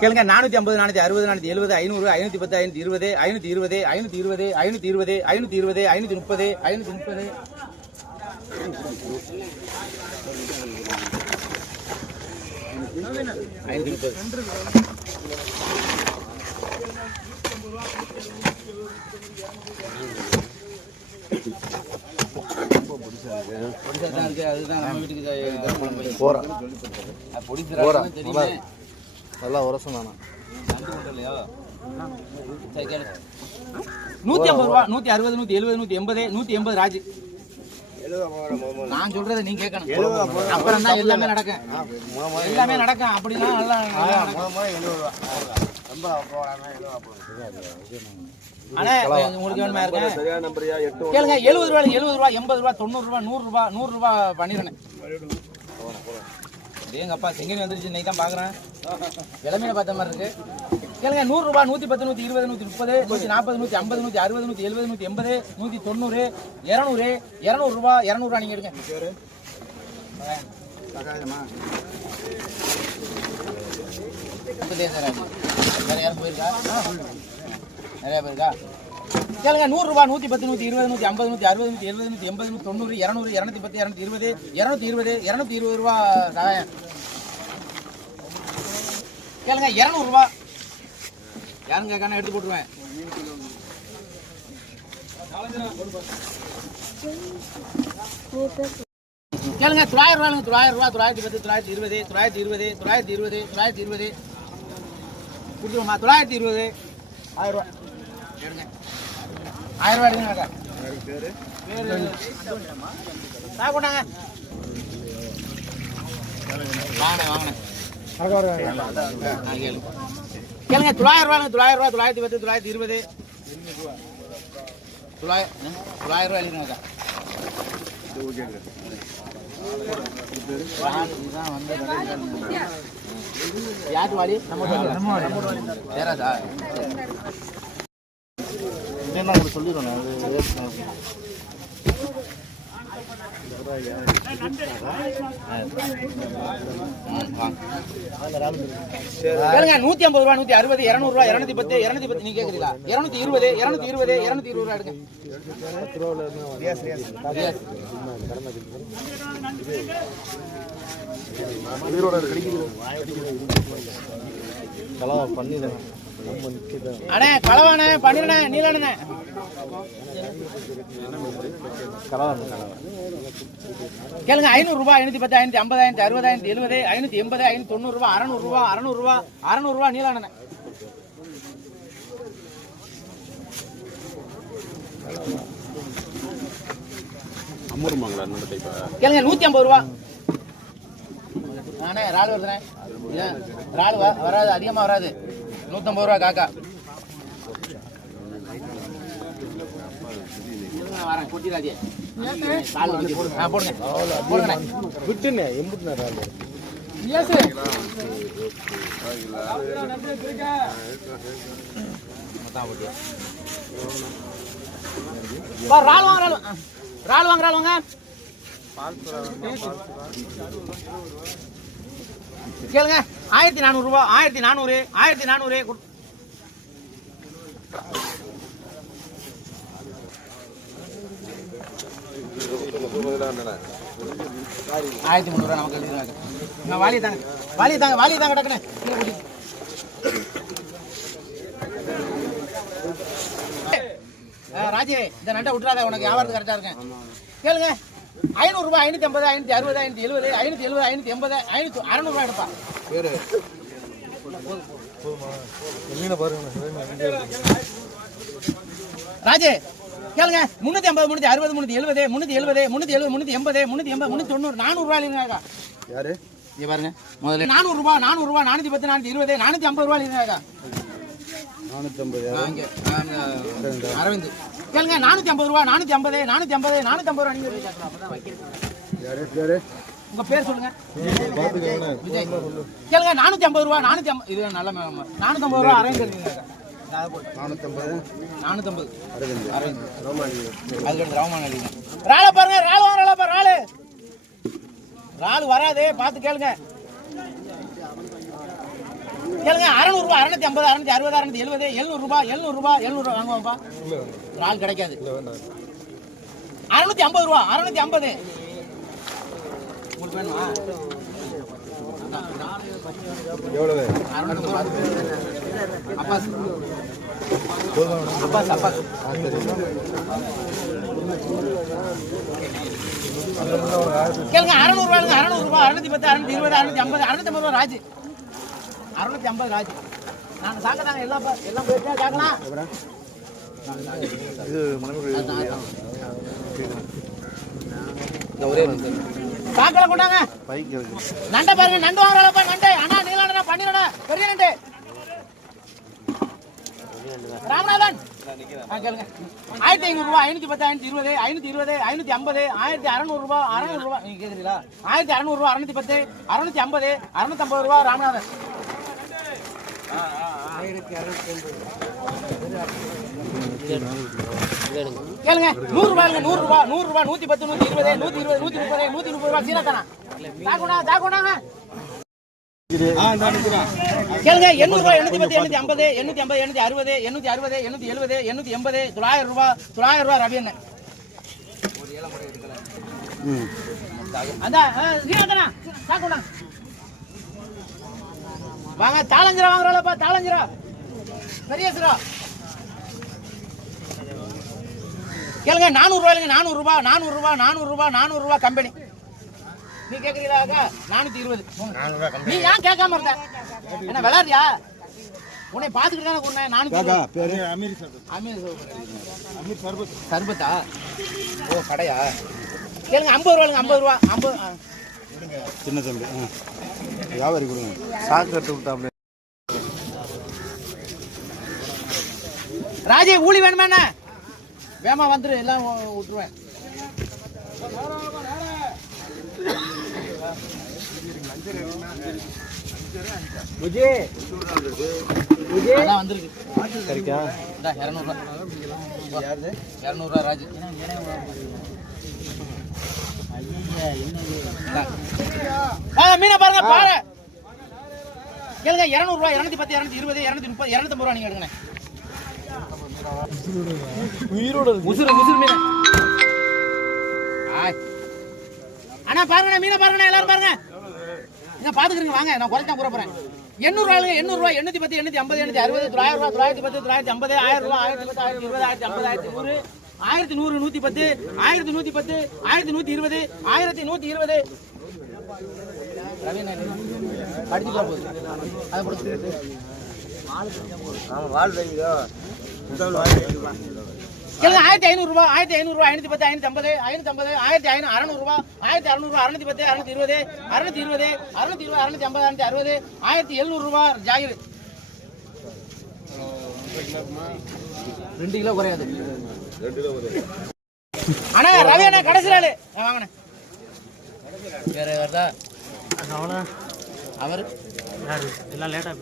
கேளுங்க 450 460 470 500 510 520 520 520 520 520 530 நல்லா உரசம் தானா 150 ரூபா 160 170 180 180 ராஜ் நான் சொல்றதை நீங்க கேட்கணும். அப்புறம் தான் எல்லாமே நடக்கும். எல்லாமே நடக்கும். அப்படின்னா நல்லா ஆனா உங்களுக்கு வேணுமா இருக்கு கேளுங்க. 70 ரூபா 80 ரூபா 90 ரூபா 90 ரூபா 100 ரூபா பண்ணிடுறேன். எங்க அப்பா செங்கனி வந்துருச்சு, இன்னைக்கு தான் பாக்குறேன். இளமையில பார்த்த மாதிரி இருக்கு. கேளுங்க 100 ரூபா 110 120 130 140 150 160 170 180 190 200 200 ரூபா 200 ரூபா நீங்க எடுங்க. வேற யாரும் போயிருக்கா? நிறைய பேருக்கா? கேளுங்க 100 ரூபா 110 120 150 160 170 180 190 200 210 220 220 220 ரூபா சகாயம். கேளுங்க 200 ரூபா யாருங்க கேட்கான எடுத்து போட்டுருவேன். கேளுங்க 900 ரூபா 900 ரூபா 910 920 920 920 920 கொடுத்துருவோமா? 920 1000 ரூபா எடுங்க. 1000 ரூபா எடுங்க. பேர் கொண்டாங்க. வாங்கினேன் கேளுங்க 900 ரூபா 900 ரூபா 910 920 900 ரூபா எழுதுங்க. யாரு வாடி என்ன சொல்லிடுறேன். கேளுங்க 150 ரூபா 160 200 ரூபா 210 210 நீங்க கேக்குறீங்களா? 220 220 220 ரூபா எடுங்க. அண்ணே கலவானே பண்ணிடுனே நீலானே கேளுங்க 500 ரூபா 510 550 560 570 580 590 ரூபா 600 ரூபா 600 ரூபா 600 ரூபா நீலானே கேளுங்க 150 ரூபா. நானே ரால் வருதுனே ரால் வராது, அதிகமா வராது. 150 ரூபா காக்கா. வரேன் கொட்டிடாதே. போடுங்க போடுங்க விட்டுனே எம்புட்டுனா ரால் ரால் வாங்க ரால் வாங்க ரால் வாங்க. கேளுங்க 1400 ரூபா 1400 1400 1300 நமக்கு எழுதிருக்காங்க. நான் வாலி தாங்க கிடக்குனே ராஜே இந்த நண்டை விட்டுறாத, உனக்கு வியாபாரத்து கரெக்டா இருக்கேன். கேளுங்க 500 ரூபாய் 550 560 570 570 580 600 ரூபாய் எடுப்பா. ராஜே கேளுங்க 350 360 370 370 380 380 380 390 400 ரூபாய் இல்லைங்க. யாரு இங்க பாருங்க முதல்ல 400 ரூபாய் 410 420 450 ரூபாய் இல்லைங்க. 450 அரவிந்த் கேளுங்க 450 ரூபாய் 450 450 450 ரூபாய் நீங்க அப்பதான் வைக்கிறீங்க. உங்க பேர் சொல்லுங்க. விஜய். கேளுங்க 450 ரூபாய் 450 இது நல்ல 450 ரூபாய் அரவிந்த் இருக்கீங்க. 450 அரவிந்த் அதுக்கு ரவுமான் அடிங்க. ரால பாருங்க ரால் வாங்க ரால பாரு ரால் வராதே பார்த்து கேளுங்க. கேளுங்க 600 ரூபாய் 650 660 670 700 ரூபாய் 700 ரூபாய் 700 ரூபாய் வாங்குவாப்பா ஒரு ஆள் கிடைக்காது 650 ரூபாய் 650 உங்களுக்கு வேணுமா எவ்வளவு அப்பாஸ் அப்பாஸ் அப்பாஸ் கேளுங்க 600 ரூபாய் 600 ரூபாய் 610 620 650 650 ரூபாய் ராஜ் 650 ராஜ் நான் சாக்கதாங்க எல்லாம் எல்லாம் போயிட்டே கேட்கலாம் இது மணமகள் ஒரே சாக்கல கொண்டாங்க பைக் இருக்கு நண்டை பாருங்க நண்டு வாங்குறப்ப நண்டு அண்ணா நீலாண்டா பண்ணிரடா பெரிய நண்டு ராமநாதன் கேளுங்க 1500 ரூபாய் 510 520 520 550 1600 ரூபாய் 600 ரூபாய் நீங்க கேக்குறீங்களா 1600 ரூபாய் 610 650 650 ரூபாய் ராமநாதன் கேளுங்க 100 ரூபாய் 100 ரூபாய் 100 ரூபாய் 110 120 120 130 130 ரூபாய் சீனத்தானா தாக்குடாங்க கேளுங்க 800 ரூபாய் 810 850 850 860 860 870 880 900 ரூபாய் 900 ரூபாய் ரவி அண்ணன் அதான் சீனத்தானா தாக்குடா வாங்க தாளஞ்சிரா வாங்குறாளப்பா தாளஞ்சிரா பெரியசுரா கேளுங்க 400 ரூபாய்ங்க 400 ரூபாய் 400 ரூபாய் 400 ரூபாய் 400 ரூபாய் கம்பெனி நீ கேக்குறீங்களா 420 நீ ஏன் கேட்காம இருந்த என்ன விளையாடுறியா உன்னை பாத்துக்கிட்டு தானே கொண்டேன் 400 அமீர் சர்பத்தா ஓ கடையா கேளுங்க 50 ரூபாய்ங்க 50 ரூபாய் 50 சின்ன தம்பி வியாபாரி கொடுங்க சாக்கு கட்டு விட்டாப்ல ராஜே ஊழி வேணுமா என்ன வேமா வந்துரு எல்லாம் விட்டுருவேன் அதான் வந்திருக்கு சரிக்கா 200 ரூபாய் 200 ரூபாய் ராஜு மீனை பாருங்க பாரு கேளுங்க 200 ரூபாய் 210 220 230 250 ரூபாய் நீங்க எடுங்க உயிரோட முசுறு மீன் அண்ணா பாருங்க மீனை பாருங்க எல்லாரும் பாருங்க நீங்க பாத்துக்கிறீங்க வாங்க நான் குறைச்சா கூற போறேன் 800 ரூபாய் 800 ரூபாய் 810 850 860 900 ரூபாய் 910 950 1000 ரூபாய் 1010 1020 1050 1110 1110 1110 1120 1120 ரவி படிச்சுக்கா போகுது அதை கொடுத்து கேளுங்க 1500 ரூபாய் 1500 ரூபாய் 510 550 550 550 600 ரூபாய் 1600 ரூபாய் 610 620 620 620 650 660 1700 ரூபாய் ஜாகிர் 2 கிலோ குறையாது அண்ணா ரவி அண்ணா கடைசி நாள் வாங்கண்ணே வேற வருதா அவர் எல்லாம் லேட்டா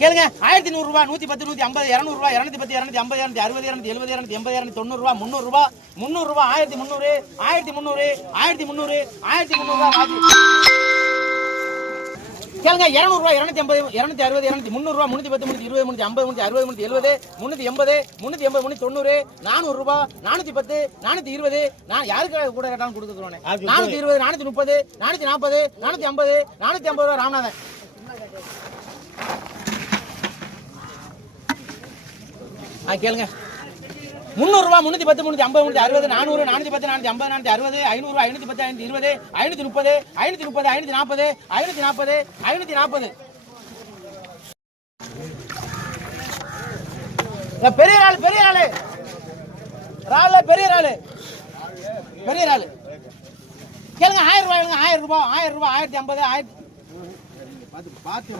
கேளுங்க 1100 ரூபாய் 110 150 200 ரூபாய் 210 250 260 270 280 290 ரூபாய் 300 ரூபாய் 300 ரூபாய் 1300 1300 1300 1300 ரூபாய் ராஜி கேளுங்க 200 ரூபாய் 250 260 300 ரூபாய் 310 320 350 360 370 380 380 400 ரூபாய் 410 420 நான் யாருக்கு கூட கேட்டாலும் கொடுத்துறேன் 420 430 440 450 450 ரூபாய் ராமநாதன் கேளுங்க 300 ரூபாய் 310 350 360 400 410 450 460 500 510 520 530 530 540 540 540 பெரிய ஆளு ரால பெரிய ஆளு கேளுங்க 1000 ரூபாய் 1000 ரூபாய் 1050 1000 பாத்து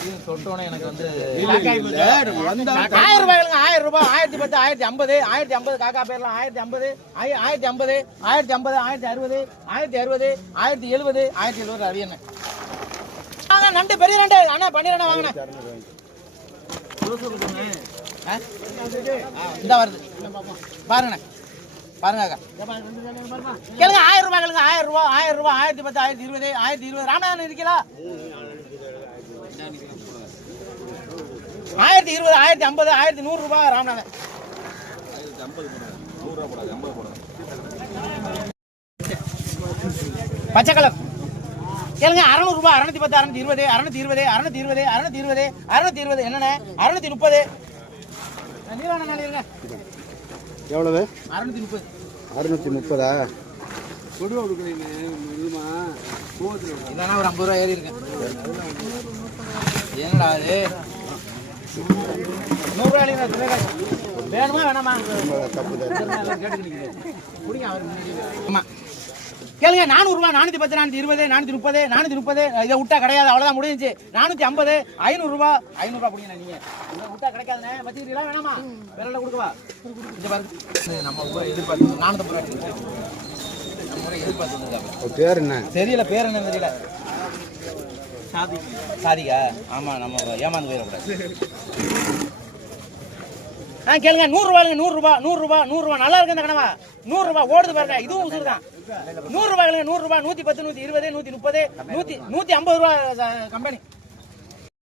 கை சொல்லிட்டோன்னே எனக்கு வந்து 1000 ரூபாய் 1000 ரூபாய் 1010 1050 1050 காக்கா பேர்லாம் 1050 1050 1050 1060 1060 1070 1070 ரவி அண்ணன் வாங்க நண்டு பெரிய நண்டு அண்ணா பண்ணிரண்ணா வாங்கண்ணா இந்த வருது பாருங்கண்ணா பாருங்க கேளுங்க 1000 ரூபாய் கேளுங்க 1000 ரூபாய் 1000 ரூபாய் 1010 1020 1020 ராமநாதன் இருக்கீங்களா 1020 1050 1100 ரூபாய் ராமநாதன் பச்சை கலர் கேளுங்க 600 ரூபாய் 610 620 620 620 620 என்னண்ணே 630 நீவான நாள் இருங்க எவ்வளவு 630 630 கொடுவா கொடுக்குறீங்க இதுமா இல்லைன்னா ஒரு 50 ரூபா ஏறி இருக்கேன் என்னடா அது 100 ரூபாய் வேணுமா வேணாமா கேட்டுக்கிட்டீங்க ஆமா கேளுங்க 400 ரூபாய் 410 420 430 இதை விட்டா கிடையாது அவ்வளவுதான் முடிஞ்சிச்சு 450 500 ரூபாய் 500 ரூபாய் பிடிங்க நீங்க இதை விட்டா கிடைக்காதுண்ணே வச்சுக்கிறீங்களா வேணாமா விரல கொடுக்கவா இந்த பாருங்க நம்ம ஊரை எதிர்பார்த்து 450 ரூபாய் நம்ம ஊரை எதிர்பார்த்து பேர் என்ன தெரியல பேர் என்ன தெரியல சாதிகா ஆமா நம்ம ஏமாந்து போயிடக்கூடாது கேளுங்க 100 ரூபாய் 100 ரூபாய் 100 ரூபாய் 100 ரூபாய் நல்லா இருக்கு இந்த கனவா 100 ரூபாய் ஓடுது பாருங்க இதுவும் உசுறு தான் 100 ரூபாய் 100 ரூபாய் 110 120 130 150 ரூபாய் கம்பெனி